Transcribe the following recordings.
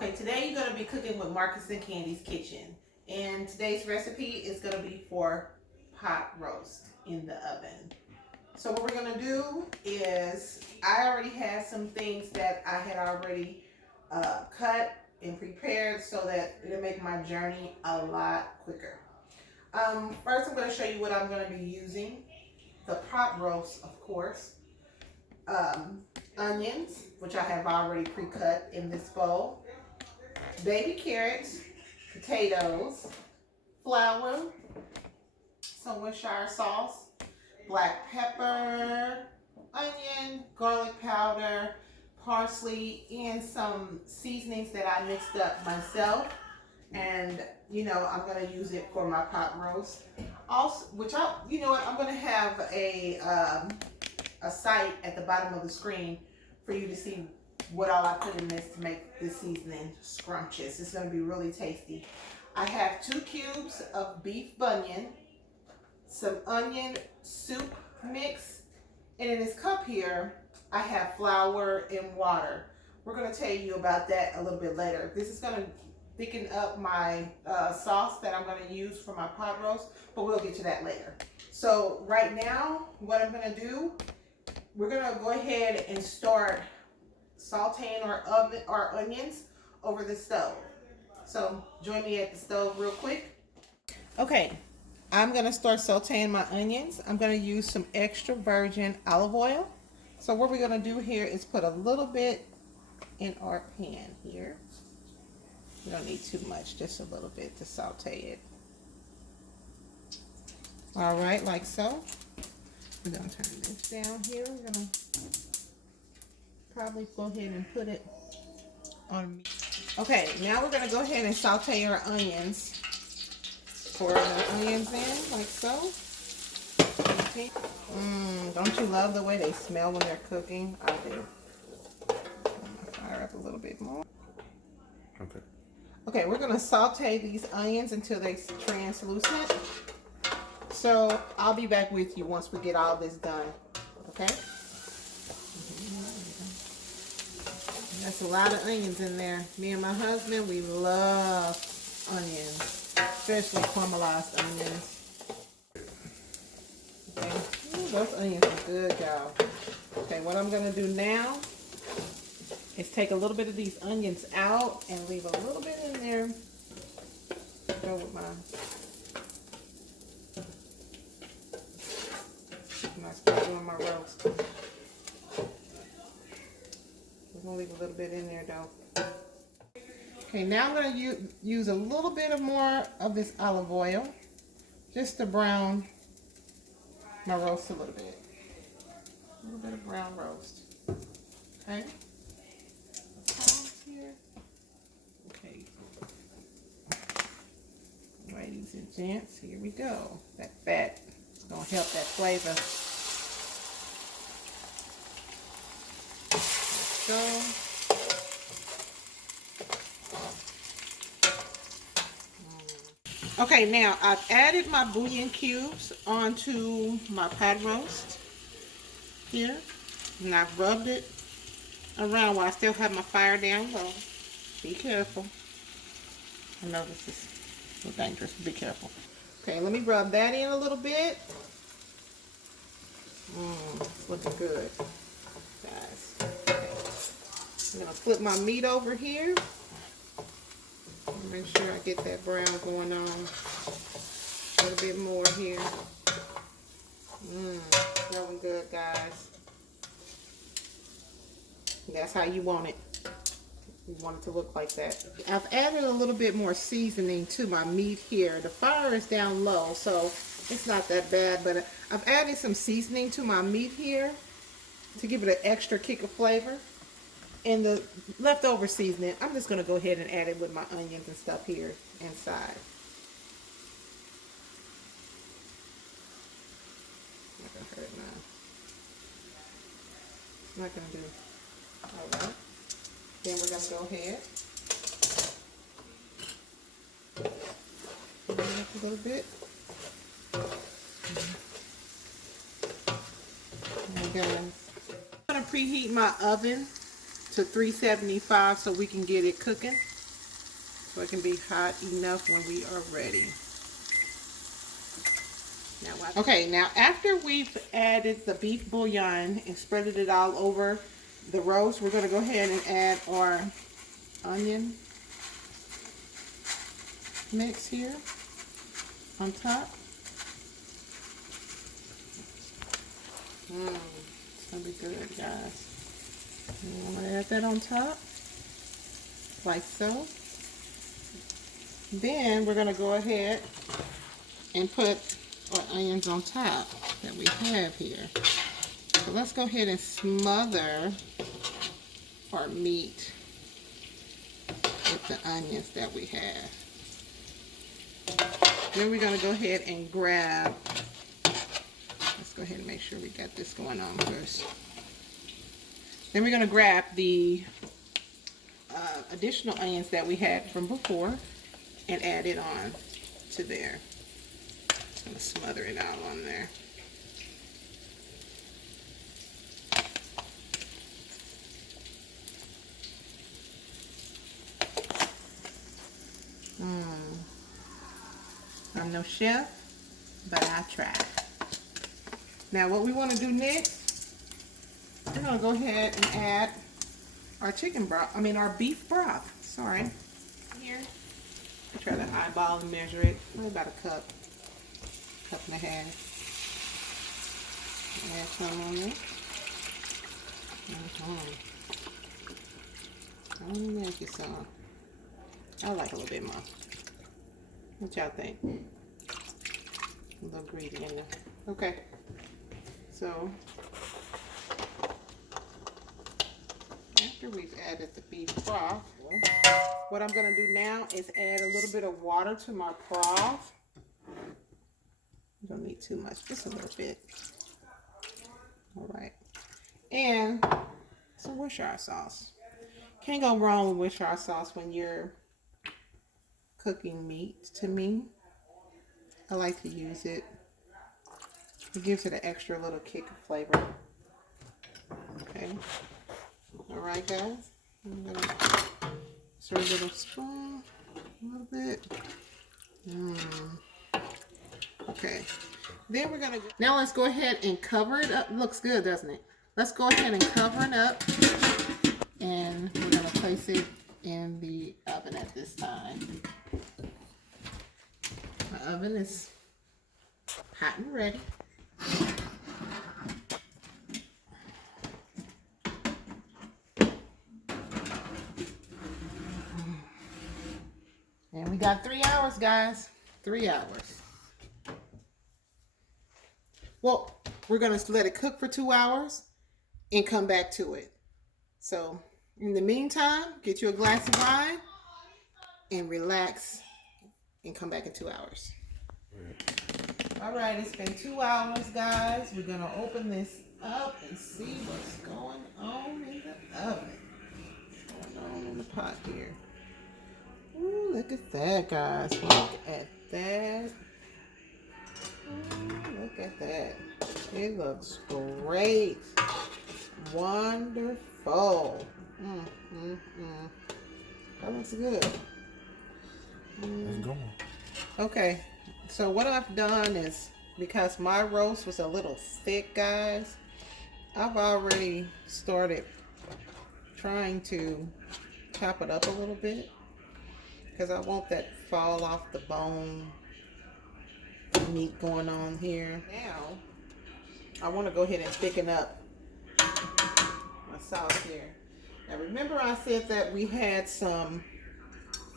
Okay, today you're going to be cooking with Marcus and Candy's Kitchen. And today's recipe is going to be for pot roast in the oven. So what we're going to do is, I already had some things that I had already cut and prepared so that it'll make my journey a lot quicker. First I'm going to show you what I'm going to be using. The pot roast, of course. Onions, which I have already pre-cut in this bowl. Baby carrots, potatoes, flour, some Worcestershire sauce, black pepper, onion, garlic powder, parsley, and some seasonings that I mixed up myself. And I'm gonna use it for my pot roast. Also, I'm gonna have a site at the bottom of the screen for you to see what all I put in this to make this seasoning scrumptious. It's going to be really tasty. I have 2 cubes of beef bunion, some onion soup mix, and in this cup here, I have flour and water. We're going to tell you about that a little bit later. This is going to thicken up my sauce that I'm going to use for my pot roast, but we'll get to that later. So right now, what I'm going to do, we're going to go ahead and start sauteing our onions over the stove. So join me at the stove real quick. Okay, I'm going to start sauteing my onions. I'm going to use some extra virgin olive oil. So what we're going to do here is put a little bit in our pan here. You don't need too much, just a little bit to saute it. All right, like so. We're going to turn this down here. We're going to probably go ahead and put it on me. Okay, now we're going to go ahead and saute our onions. Pour the onions in like so. Okay. Don't you love the way they smell when they're cooking? I do. I'm going to fire up a little bit more. Okay. Okay, we're going to saute these onions until they're translucent. So I'll be back with you once we get all this done. Okay? That's a lot of onions in there. Me and my husband, we love onions, especially caramelized onions. Okay. Ooh, those onions are good, y'all. Okay, what I'm gonna do now is take a little bit of these onions out and leave a little bit in there. Go with my. When I start doing my roast. I'm going to leave a little bit in there though. Okay, now I'm going to use a little bit more of this olive oil just to brown my roast a little bit. A little bit of brown roast. Okay. Here. Okay. Ladies and gents, here we go. That fat is going to help that flavor. Go. Okay, now I've added my bouillon cubes onto my pot roast here, and I've rubbed it around while I still have my fire down low. Be careful. I know this is so dangerous. Be careful. Okay, let me rub that in a little bit. It's looking good, guys. I'm going to flip my meat over here. Make sure I get that brown going on. A little bit more here. Smelling good, guys. That's how you want it. You want it to look like that. I've added a little bit more seasoning to my meat here. The fire is down low, so it's not that bad, but I've added some seasoning to my meat here to give it an extra kick of flavor. And the leftover seasoning, I'm just going to go ahead and add it with my onions and stuff here inside. Not going to hurt now. It's not going to do. Alright. Then we're going to go ahead. Bring it up a little bit. And guys, I'm going to preheat my oven to 375 so we can get it cooking. So it can be hot enough when we are ready. Okay, now after we've added the beef bouillon and spreaded it all over the roast, we're going to go ahead and add our onion mix here on top. It's going to be good, guys. I'm going to add that on top, like so. Then we're going to go ahead and put our onions on top that we have here. So let's go ahead and smother our meat with the onions that we have. Then we're going to go ahead and grab, let's go ahead and make sure we got this going on first. Then we're going to grab the additional onions that we had from before and add it on to there. Just going to smother it out on there. I'm no chef, but I try. Now what we want to do next, we're going to go ahead and add our chicken broth, our beef broth, sorry. Here, I try to eyeball and measure it, probably about a cup and a half. Add some on there. I'm going to make it some. I like a little bit more. What y'all think? A little greedy in there. Okay. So, after we've added the beef broth, what I'm going to do now is add a little bit of water to my broth. You don't need too much, just a little bit. All right. And some Worcestershire sauce. Can't go wrong with Worcestershire sauce when you're cooking meat. To me, I like to use it. It gives it an extra little kick of flavor. Okay. All right, guys. I'm gonna serve a little spoon, a little bit. Okay. Then we're gonna now let's go ahead and cover it up. Looks good, doesn't it? Let's go ahead and cover it up, and we're gonna place it in the oven at this time. My oven is hot and ready. And we got 3 hours, guys. 3 hours. Well, we're going to let it cook for 2 hours and come back to it. So, in the meantime, get you a glass of wine and relax and come back in 2 hours. All right, it's been 2 hours, guys. We're going to open this up and see what's going on in the oven. What's going on in the pot here. Ooh, look at that, guys. Look at that. Ooh, look at that. It looks great. Wonderful. That looks good. Let's go. Okay, so what I've done is, because my roast was a little thick, guys, I've already started trying to chop it up a little bit, because I want that fall off the bone meat going on here. Now, I want to go ahead and thicken up my sauce here. Now remember I said that we had some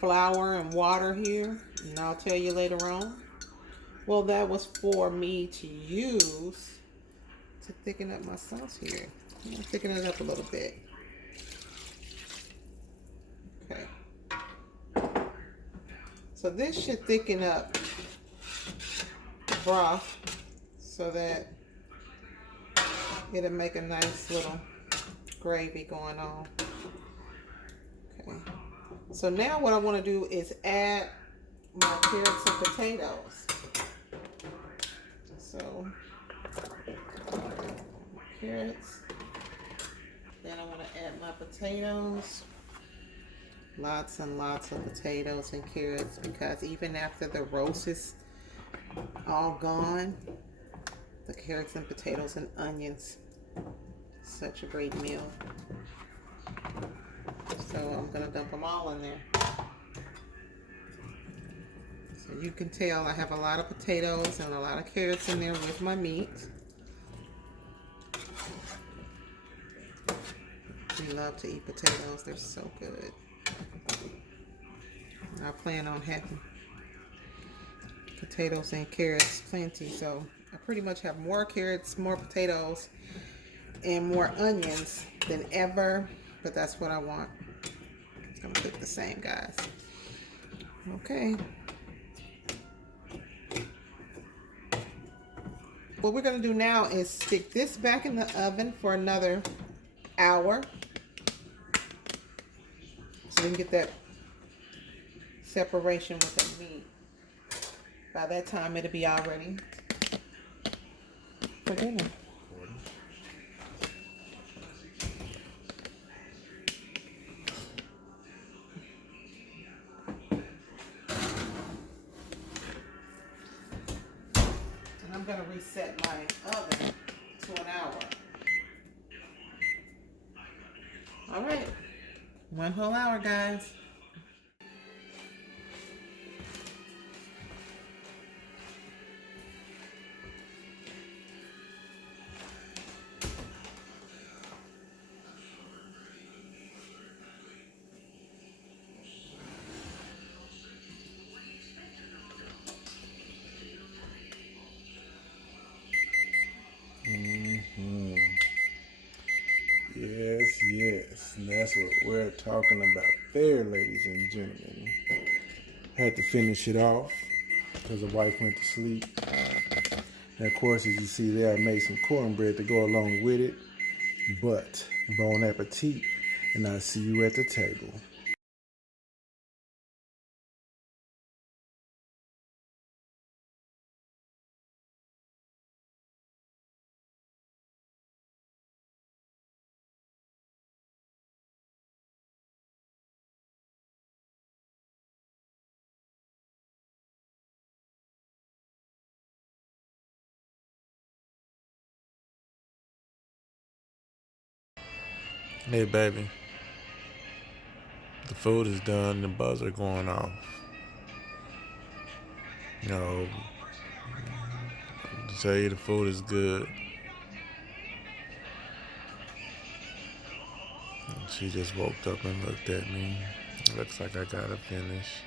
flour and water here, and I'll tell you later on. Well, that was for me to use to thicken up my sauce here. I'm going to thicken it up a little bit. Okay. So this should thicken up the broth so that it'll make a nice little gravy going on. Okay. So now what I want to do is add my carrots and potatoes. So, carrots. Then I want to add my my potatoes. Lots and lots of potatoes and carrots, because even after the roast is all gone, the carrots and potatoes and onions, such a great meal. So I'm gonna dump them all in there. So you can tell I have a lot of potatoes and a lot of carrots in there with my meat. We love to eat potatoes, they're so good. I plan on having potatoes and carrots plenty, so I pretty much have more carrots, more potatoes, and more onions than ever, but that's what I want. It's gonna cook the same, guys. Okay. What we're gonna do now is stick this back in the oven for another hour, so we can get that separation with the meat. By that time, it'll be all ready for dinner. And I'm gonna reset my oven to an hour. All right, 1 whole hour, guys. Yes, yes. And that's what we're talking about there, ladies and gentlemen. Had to finish it off because the wife went to sleep. And of course, as you see there, I made some cornbread to go along with it. But bon appetit, and I'll see you at the table. Hey, baby. The food is done. The buzzer going off. You know, to tell you the food is good. She just woke up and looked at me. Looks like I gotta finish.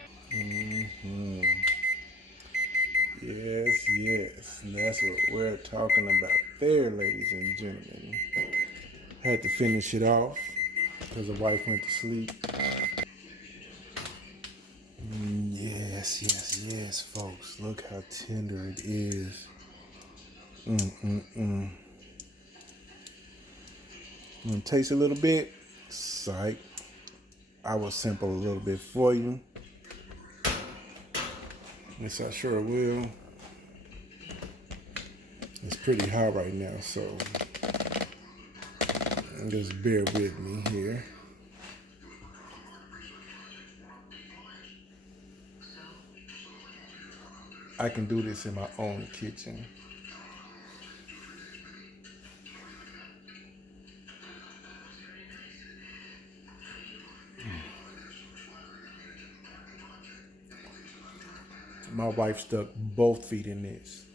Yes, yes. And that's what we're talking about there, ladies and gentlemen. Had to finish it off because the wife went to sleep. Yes, yes, yes, folks. Look how tender it is. I'm gonna taste a little bit. Psych. I will sample a little bit for you. Yes, I sure will. It's pretty hot right now, so just bear with me here. I can do this in my own kitchen. My wife stuck both feet in this.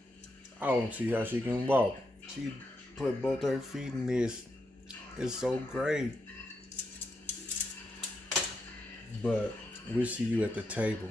I don't see how she can walk. She put both her feet in this. It's so great. But we'll see you at the table.